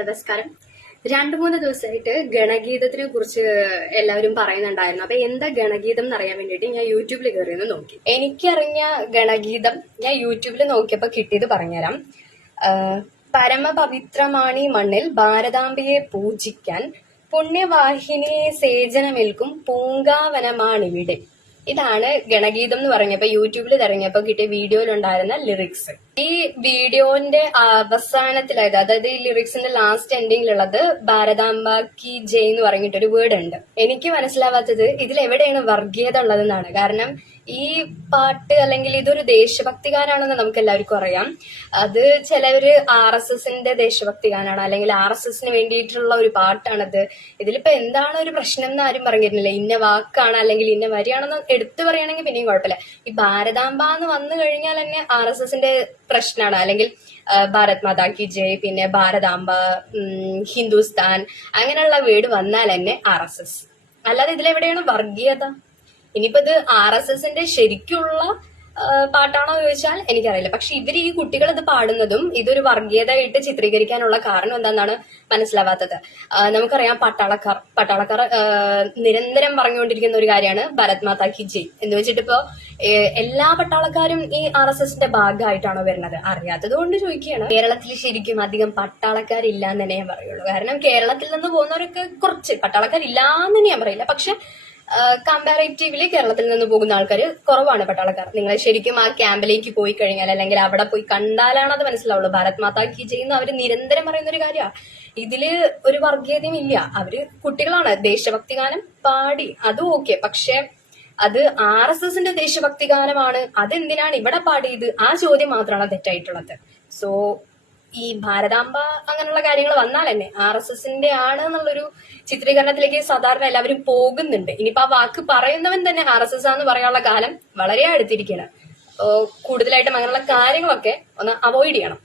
നമസ്കാരം. 2-3 ദിവസമായിട്ട് ഗണഗീതത്തിനെ കുറിച്ച് എല്ലാവരും പറയുന്നുണ്ടായിരുന്നു. അപ്പൊ എന്താ ഗണഗീതം എന്നറിയാൻ വേണ്ടിയിട്ട് ഞാൻ യൂട്യൂബിൽ കയറിയൊന്ന് നോക്കി. എനിക്കറിഞ്ഞ ഗണഗീതം ഞാൻ യൂട്യൂബിൽ നോക്കിയപ്പോ കിട്ടിയത് പറഞ്ഞുതരാം. പരമപവിത്രമാണി മണ്ണിൽ ഭാരതാംബയെ പൂജിക്കാൻ പുണ്യവാഹിനിയെ സേചനമേൽക്കും പൂങ്കാവനമാണിവിടെ. ഇതാണ് ഗണഗീതം എന്ന് പറഞ്ഞപ്പോ യൂട്യൂബിൽ തിരഞ്ഞപ്പോ കിട്ടിയ വീഡിയോയിലുണ്ടായിരുന്ന ലിറിക്സ്. ഈ വീഡിയോന്റെ അതായത് ഈ ലിറിക്സിന്റെ ലാസ്റ്റ് എൻഡിങ്ങിലുള്ളത് ഭാരതാംബ കി ജയ് എന്ന് പറഞ്ഞിട്ടൊരു വേർഡ് ഉണ്ട്. എനിക്ക് മനസ്സിലാവാത്തത് ഇതിൽ എവിടെയാണ് വർഗീയത ഉള്ളതെന്നാണ്. കാരണം ഈ പാട്ട് അല്ലെങ്കിൽ ഇതൊരു ദേശഭക്തി ഗാനാണെന്ന് നമുക്ക് എല്ലാവർക്കും അറിയാം. അത് ചിലവര് RSSന്റെ ദേശഭക്തി ഗാനാണ്, അല്ലെങ്കിൽ RSSന് വേണ്ടിയിട്ടുള്ള ഒരു പാട്ടാണത്. ഇതിലിപ്പോ എന്താണ് ഒരു പ്രശ്നം എന്ന് ആരും പറഞ്ഞിരുന്നില്ല. ഇന്ന വാക്കാണ് അല്ലെങ്കിൽ ഇന്ന വരിയാണെന്ന് എടുത്തു പറയുകയാണെങ്കിൽ പിന്നെയും കുഴപ്പമില്ല. ഈ ഭാരതാംബ എന്ന് വന്നു കഴിഞ്ഞാൽ തന്നെ RSSന്റെ പ്രശ്നമാണ്. അല്ലെങ്കിൽ ഭാരത് മാതാ കി ജയ്, പിന്നെ ഭാരതാംബ, ഹിന്ദുസ്ഥാൻ, അങ്ങനെയുള്ള വേർഡ് വന്നാൽ തന്നെ RSS. അല്ലാതെ ഇതിലെവിടെയാണ് വർഗീയത? ഇനിയിപ്പോ ഇത് RSSന്റെ ശരിക്കുള്ള പാട്ടാണോ ചോദിച്ചാൽ എനിക്കറിയില്ല. പക്ഷെ ഈ കുട്ടികൾ ഇത് പാടുന്നതും ഇതൊരു വർഗീയതയായിട്ട് ചിത്രീകരിക്കാനുള്ള കാരണം എന്താണെന്നാണ് മനസ്സിലാവാത്തത്. നമുക്കറിയാം പട്ടാളക്കാർ നിരന്തരം പറഞ്ഞുകൊണ്ടിരിക്കുന്ന ഒരു കാര്യമാണ് ഭാരത് മാതാ കി ജയ് എന്ന് വെച്ചിട്ടിപ്പോ എല്ലാ പട്ടാളക്കാരും ഈ RSSന്റെ ഭാഗമായിട്ടാണോ വരുന്നത്? അറിയാത്തത് കൊണ്ട് ചോദിക്കുകയാണ്. കേരളത്തിൽ ശരിക്കും അധികം പട്ടാളക്കാരില്ല എന്ന് തന്നെ ഞാൻ പറയുള്ളൂ. കാരണം കേരളത്തിൽ നിന്ന് പോകുന്നവരൊക്കെ കുറച്ച് പട്ടാളക്കാരില്ലാന്ന് തന്നെ ഞാൻ പറയില്ല. പക്ഷെ കമ്പാരേറ്റീവ്ലി കേരളത്തിൽ നിന്ന് പോകുന്ന ആൾക്കാർ കുറവാണ് പട്ടാളക്കാർ. നിങ്ങൾ ശരിക്കും ആ ക്യാമ്പിലേക്ക് പോയി കഴിഞ്ഞാൽ അല്ലെങ്കിൽ അവിടെ പോയി കണ്ടാലാണ് അത് മനസ്സിലാവുള്ളൂ. ഭാരത് മാതാ കി ജയ് എന്ന് അവര് നിരന്തരം പറയുന്ന ഒരു കാര്യമാണ്. ഇതില് ഒരു വർഗീയതയും ഇല്ല. അവര് കുട്ടികളാണ്, ദേശഭക്തി ഗാനം പാടി, അതും ഓക്കെ. പക്ഷെ അത് RSSന്റെ ദേശഭക്തി ഗാനമാണ്, അതെന്തിനാണ് ഇവിടെ പാടിയത്? ആ ചോദ്യം മാത്രമാണ് തെറ്റായിട്ടുള്ളത്. സോ ഈ ഭാരതാംബ അങ്ങനെയുള്ള കാര്യങ്ങൾ വന്നാൽ തന്നെ RSSന്റെ ആണ് എന്നുള്ളൊരു ചിത്രീകരണത്തിലേക്ക് സാധാരണ എല്ലാവരും പോകുന്നുണ്ട്. ഇനിയിപ്പോ ആ വാക്ക് പറയുന്നവൻ തന്നെ RSS ആണെന്ന് പറയാനുള്ള കാലം വളരെ അടുത്തിരിക്കുകയാണ്. കൂടുതലായിട്ടും അങ്ങനെയുള്ള കാര്യങ്ങളൊക്കെ ഒന്ന് അവോയ്ഡ് ചെയ്യണം.